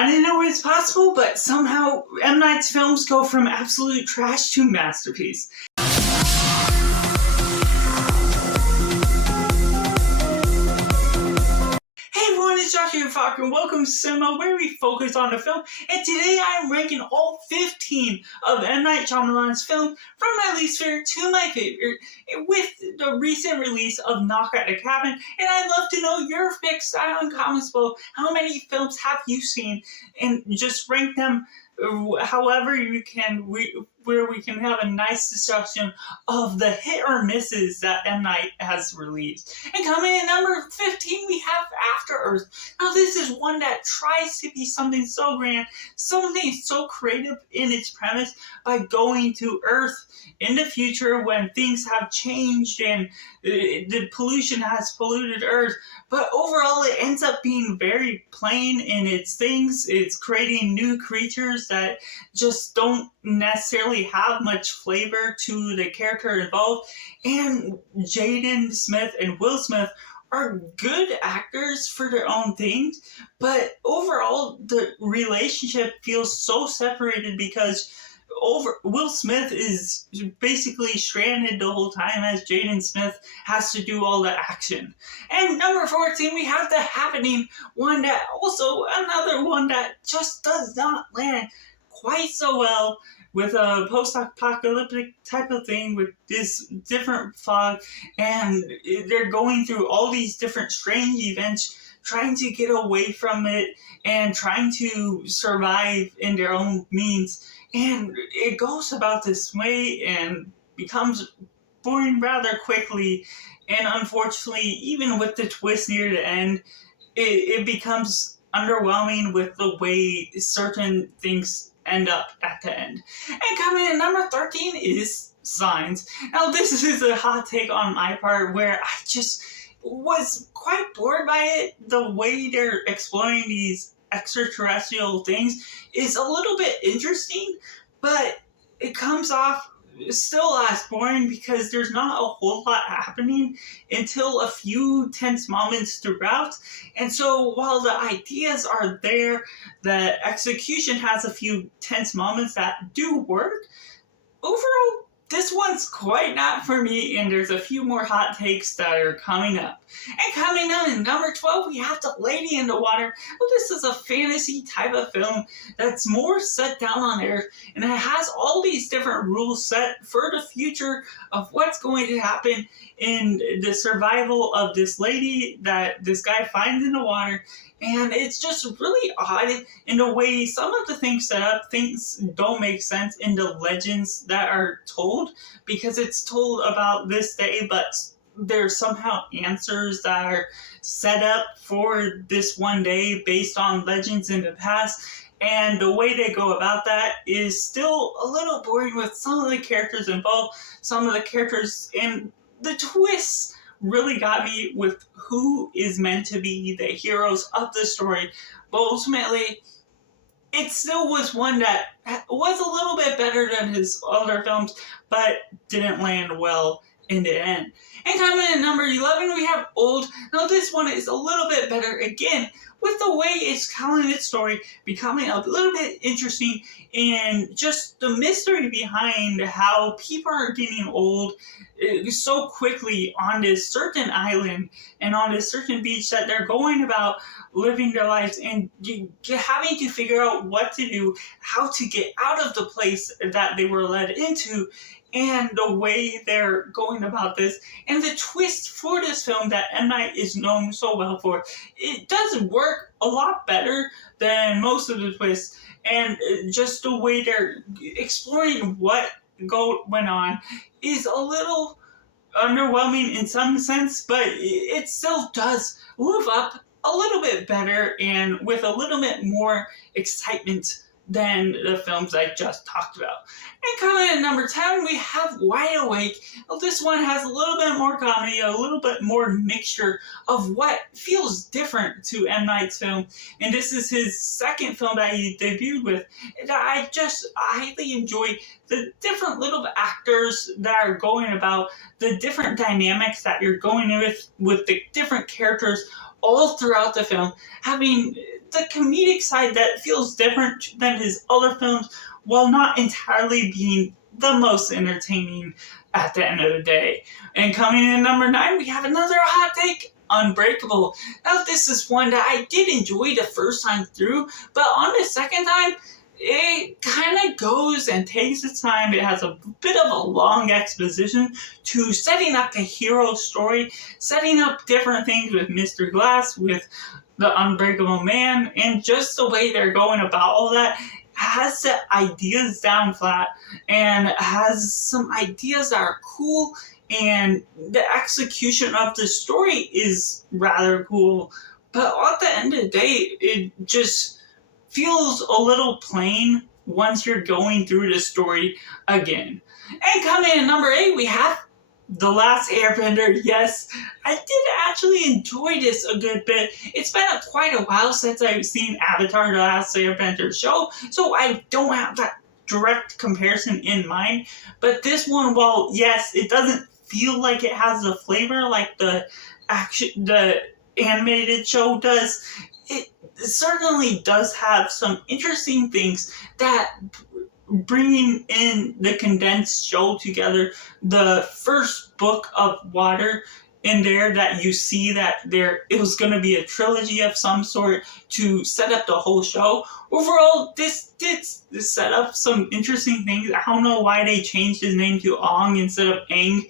I didn't know it was possible, but somehow M. Night's films go from absolute trash to masterpiece. Hey everyone, it's Josh here, and welcome to Cinema, where we focus on a film, and today I am ranking all 15 of M. Night Shyamalan's films from my least favorite to my favorite, with the recent release of Knock at the Cabin, and I'd love to know your picks down in comments below. How many films have you seen, and just rank them however you can, where we can have a nice discussion of the hit or misses that M. Night has released. And coming in at number 15, we have After Earth. Now this is one that tries to be something so grand, something so creative in its premise, by going to Earth in the future when things have changed and the pollution has polluted Earth. But overall, it ends up being very plain in its things. It's creating new creatures that just don't necessarily have much flavor to the character involved. And Jaden Smith and Will Smith are good actors for their own things, but overall, the relationship feels so separated because Will Smith is basically stranded the whole time as Jaden Smith has to do all the action. And number 14, we have The Happening, another one that just does not land quite so well, with a post-apocalyptic type of thing with this different fog, and they're going through all these different strange events, trying to get away from it and trying to survive in their own means. And it goes about this way and becomes boring rather quickly. And unfortunately, even with the twist near the end, it becomes underwhelming with the way certain things end up at the end. And coming in number 13 is Signs. Now this is a hot take on my part, where I just was quite bored by it. The way they're exploring these extraterrestrial things is a little bit interesting, but it comes off still as boring because there's not a whole lot happening until a few tense moments throughout. And so while the ideas are there, the execution has a few tense moments that do work. Overall, this one's quite not for me, and there's a few more hot takes that are coming up. And coming up in number 12, we have The Lady in the Water. Well, this is a fantasy type of film that's more set down on Earth, and it has all these different rules set for the future of what's going to happen in the survival of this lady that this guy finds in the water. And it's just really odd in the way some of the things set up, things don't make sense in the legends that are told, because it's told about this day, but there's somehow answers that are set up for this one day based on legends in the past. And the way they go about that is still a little boring with some of the characters involved, some of the characters, and the twists really got me with who is meant to be the heroes of the story. But ultimately, it still was one that was a little bit better than his other films, but didn't land well in the end. And coming in at number 11, we have Old. Now this one is a little bit better, again, with the way it's telling its story, becoming a little bit interesting, and just the mystery behind how people are getting old so quickly on this certain island and on this certain beach, that they're going about living their lives and having to figure out what to do, how to get out of the place that they were led into, and the way they're going about this, and the twist for this film that M. Night is known so well for. It does work a lot better than most of the twists, and just the way they're exploring what went on is a little underwhelming in some sense, but it still does live up a little bit better and with a little bit more excitement than the films I just talked about. And coming in at number 10, we have Wide Awake. Well, this one has a little bit more comedy, a little bit more mixture of what feels different to M. Night's film. And this is his second film that he debuted with. And I highly enjoy the different little actors that are going about, the different dynamics that you're going with the different characters. all throughout the film, having the comedic side that feels different than his other films, while not entirely being the most entertaining at the end of the day. And coming in number 9, we have another hot take, Unbreakable. Now, this is one that I did enjoy the first time through, but on the second time, it kind of goes and takes its time. It has a bit of a long exposition to setting up the hero story, setting up different things with Mr. Glass, with the Unbreakable Man, and just the way they're going about all that has the ideas down flat and has some ideas that are cool, and the execution of the story is rather cool. But at the end of the day, it just feels a little plain once you're going through the story again. And coming in number 8, we have The Last Airbender. Yes, I did actually enjoy this a good bit. It's been quite a while since I've seen Avatar: The Last Airbender show, so I don't have that direct comparison in mind. But this one, while yes, it doesn't feel like it has the flavor like the animated show does, it certainly does have some interesting things that bringing in the condensed show together, the first book of Water in there, that you see that it was going to be a trilogy of some sort to set up the whole show. Overall, this did set up some interesting things. I don't know why they changed his name to Ong instead of Aang,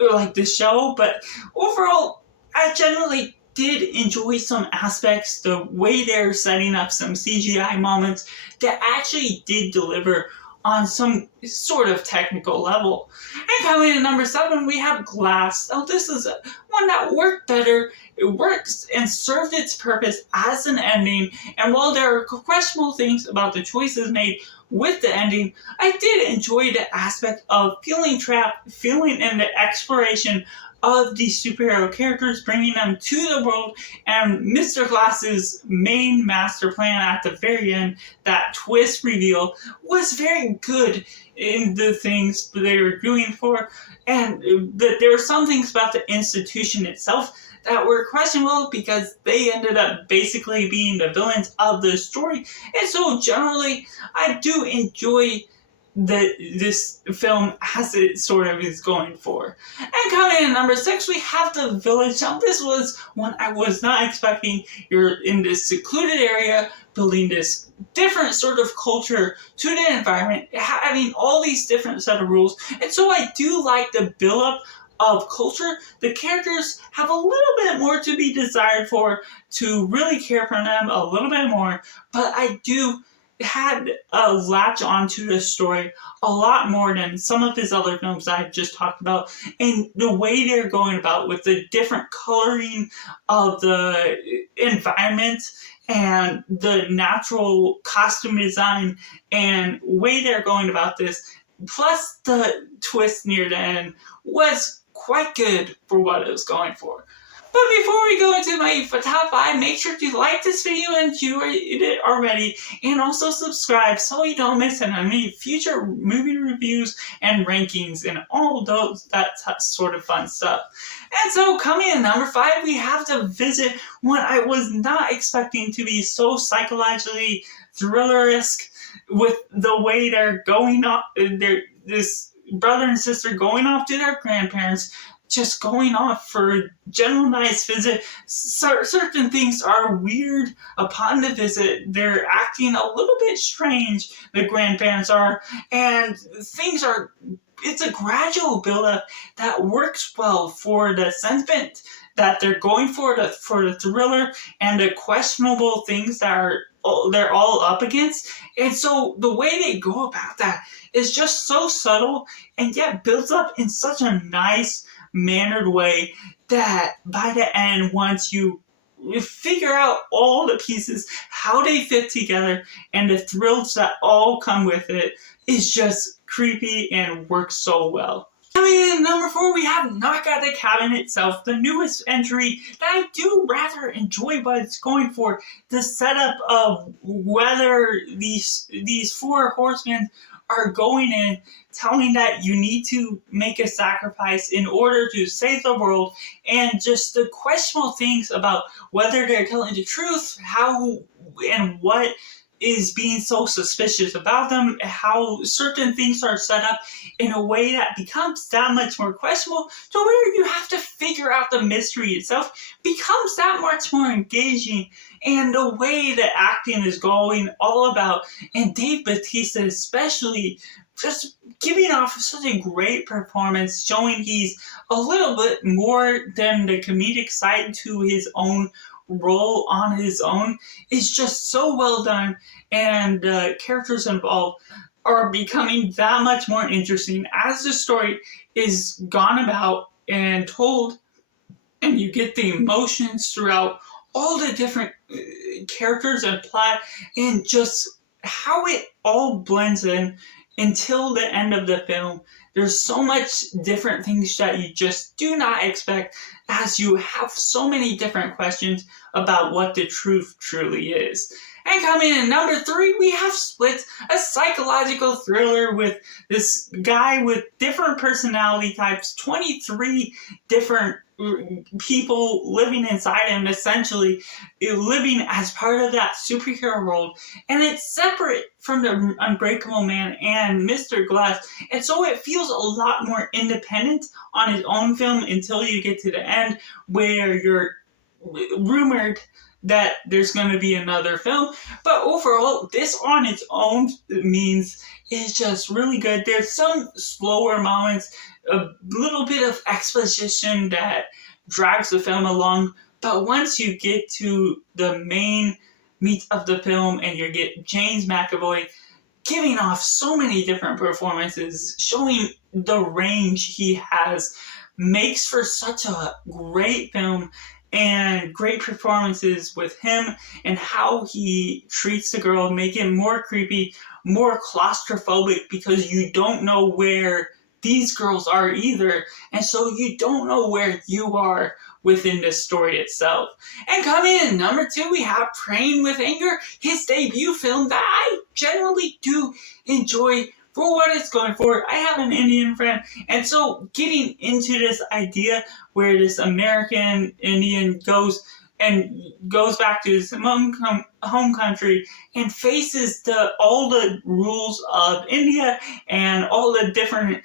like the show, but overall, I generally did enjoy some aspects, the way they're setting up some CGI moments that actually did deliver on some sort of technical level. And coming in number 7, we have Glass. Now, this is one that worked better. It works and served its purpose as an ending. And while there are questionable things about the choices made with the ending, I did enjoy the aspect of feeling trapped, feeling in the exploration of these superhero characters, bringing them to the world, and Mr. Glass's main master plan at the very end, that twist reveal, was very good in the things they were doing for, and there were some things about the institution itself that were questionable because they ended up basically being the villains of the story. And so generally, I do enjoy this film as it sort of is going for. And coming in number 6, we have The Village. Now, this was one I was not expecting. You're in this secluded area, building this different sort of culture to the environment, having all these different set of rules. And so I do like the build-up of culture. The characters have a little bit more to be desired for, to really care for them a little bit more, but I do had a latch onto the story a lot more than some of his other films I've just talked about, and the way they're going about with the different coloring of the environment and the natural costume design and way they're going about this, plus the twist near the end, was quite good for what it was going for. But before we go into my top 5, make sure to like this video if you did it already, and also subscribe so you don't miss out on any future movie reviews and rankings and all that sort of fun stuff. And so coming in number 5, we have To Visit, one I was not expecting to be so psychologically thriller-esque, with the way they're going off, this brother and sister going off to their grandparents, just going off for a general nice visit. Certain things are weird upon the visit. They're acting a little bit strange, the grandparents are, and it's a gradual build-up that works well for the sentiment that they're going for the thriller and the questionable things that they're all up against. And so the way they go about that is just so subtle and yet builds up in such a nice, mannered way that by the end, once you figure out all the pieces, how they fit together, and the thrills that all come with it, is just creepy and works so well. Coming in at number 4, we have Knock at the Cabin itself, the newest entry that I do rather enjoy what it's going for. The setup of whether these 4 horsemen are going in, telling that you need to make a sacrifice in order to save the world, and just the questionable things about whether they're telling the truth, how and what is being so suspicious about them, how certain things are set up in a way that becomes that much more questionable, to where you have to figure out the mystery itself becomes that much more engaging. And the way that acting is going all about, and Dave Bautista especially, just giving off such a great performance, showing he's a little bit more than the comedic side to his own role on his own, is just so well done, and the characters involved are becoming that much more interesting as the story is gone about and told, and you get the emotions throughout all the different characters and plot, and just how it all blends in until the end of the film. There's so much different things that you just do not expect, as you have so many different questions about what the truth truly is. And coming in number 3, we have Split, a psychological thriller with this guy with different personality types, 23 different people living inside him, essentially living as part of that superhero world, and it's separate from the Unbreakable Man and Mr. Glass, and so it feels a lot more independent on his own film until you get to the end, where you're rumored that there's going to be another film. But overall, this on its own means is just really good. There's some slower moments, a little bit of exposition that drags the film along, but once you get to the main meat of the film and you get James McAvoy giving off so many different performances, showing the range he has, makes for such a great film, and great performances with him and how he treats the girl, make it more creepy, more claustrophobic, because you don't know where these girls are either, and so you don't know where you are within the story itself. And coming in number 2, we have Praying with Anger, his debut film that I generally do enjoy for what it's going for. I have an Indian friend, and so getting into this idea where this American Indian goes back to his home country and faces all the rules of India and all the different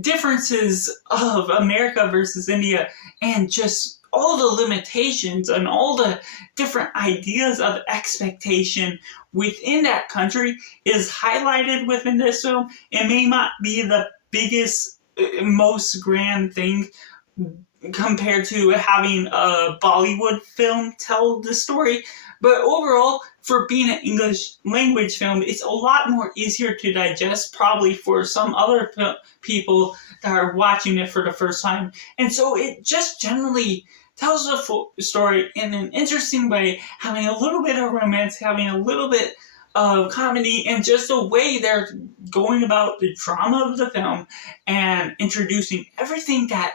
differences of America versus India, and just all the limitations and all the different ideas of expectation within that country is highlighted within this film. It may not be the biggest, most grand thing compared to having a Bollywood film tell the story, but overall, for being an English language film, it's a lot more easier to digest, probably for some other people that are watching it for the first time. And so it just generally tells the full story in an interesting way, having a little bit of romance, having a little bit of comedy, and just the way they're going about the drama of the film and introducing everything that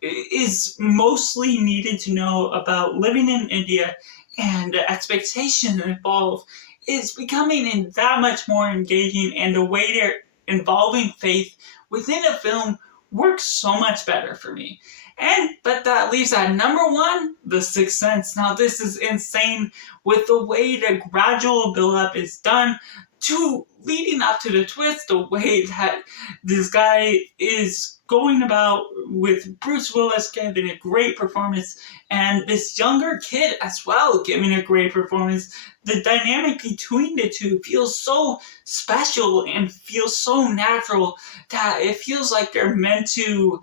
is mostly needed to know about living in India and the expectation involved is becoming that much more engaging, and the way they're involving faith within a film works so much better for me. But that leaves at number 1, The Sixth Sense. Now this is insane with the way the gradual build-up is done to leading up to the twist, the way that this guy is going about with Bruce Willis giving a great performance, and this younger kid as well giving a great performance. The dynamic between the two feels so special and feels so natural that it feels like they're meant to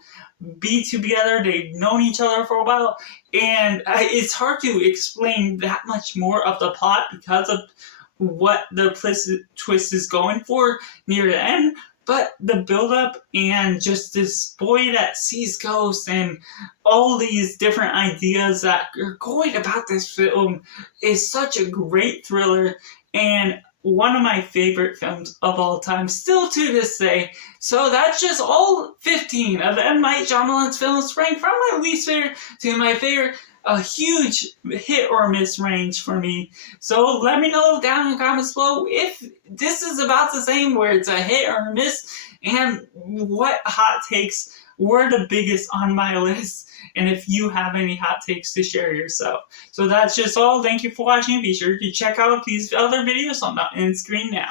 be together. They've known each other for a while, and it's hard to explain that much more of the plot because of what the twist is going for near the end. But the build-up and just this boy that sees ghosts and all these different ideas that are going about this film is such a great thriller, and one of my favorite films of all time, still to this day. So that's just all 15 of M Night Shyamalan's films, ranked from my least favorite to my favorite. A huge hit or miss range for me. So let me know down in the comments below if this is about the same, where it's a hit or a miss, and what hot takes were the biggest on my list, and if you have any hot takes to share yourself. So that's just all. Thank you for watching. Be sure to check out these other videos on the end screen now.